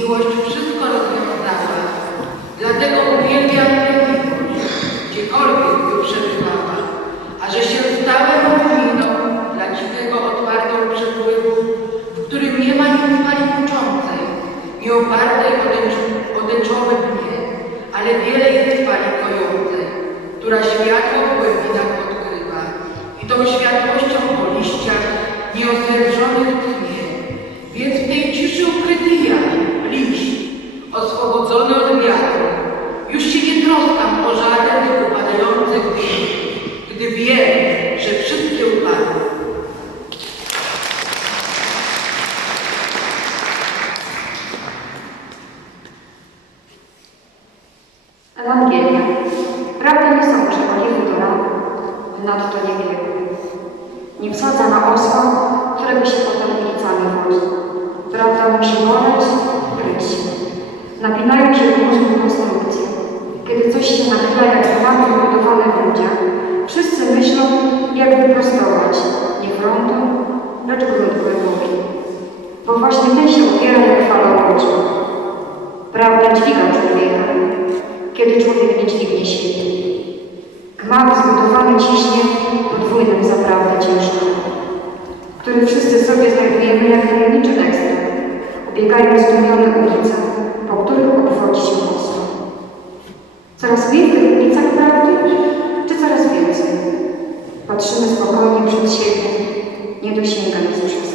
Miłość wszystko rozwiązała. Dlatego uwielbiam tę miłość, gdziekolwiek by przebywała. A że się stałem miną dla cichego, otwartą przepływu, w którym nie ma nic fali muczącej, nie opartej o, dęczowe dnie, ale wiele jest fali kojącej, która światło w głębinach odkrywa i tą światłością po liściach nieosężonych tchnie. Oswobodzony od wiatru, już się nie troskam o żaden z upadających dni, gdy wiem, że wszystkie upadły. Ewangelia. Prawdy nie są przewodniku do nadto niewiele. Nie wsadza na osła, którego się potem ulicami wodzi. Prawda musi boleć, kryć. Napinają się mózgu konstrukcje. Kiedy coś się nachyla jak ramy wybudowane w ludziach, wszyscy myślą, jak wyprostować nie frontem, lecz grunt głęboki. Bo właśnie ten się ubiera jak fala oczu. Prawda dźwiga człowieka, kiedy człowiek nie dźwignie siebie. Gmach zbudowany ciśnie podwójnym zaprawdę ciężarem, który wszyscy sobie znajdujemy jak tajemniczy ekstrakt, ubiegając zdumione Coraz mniej w tych prawdy, czy coraz więcej? Patrzymy spokojnie przed siebie, nie do siebie.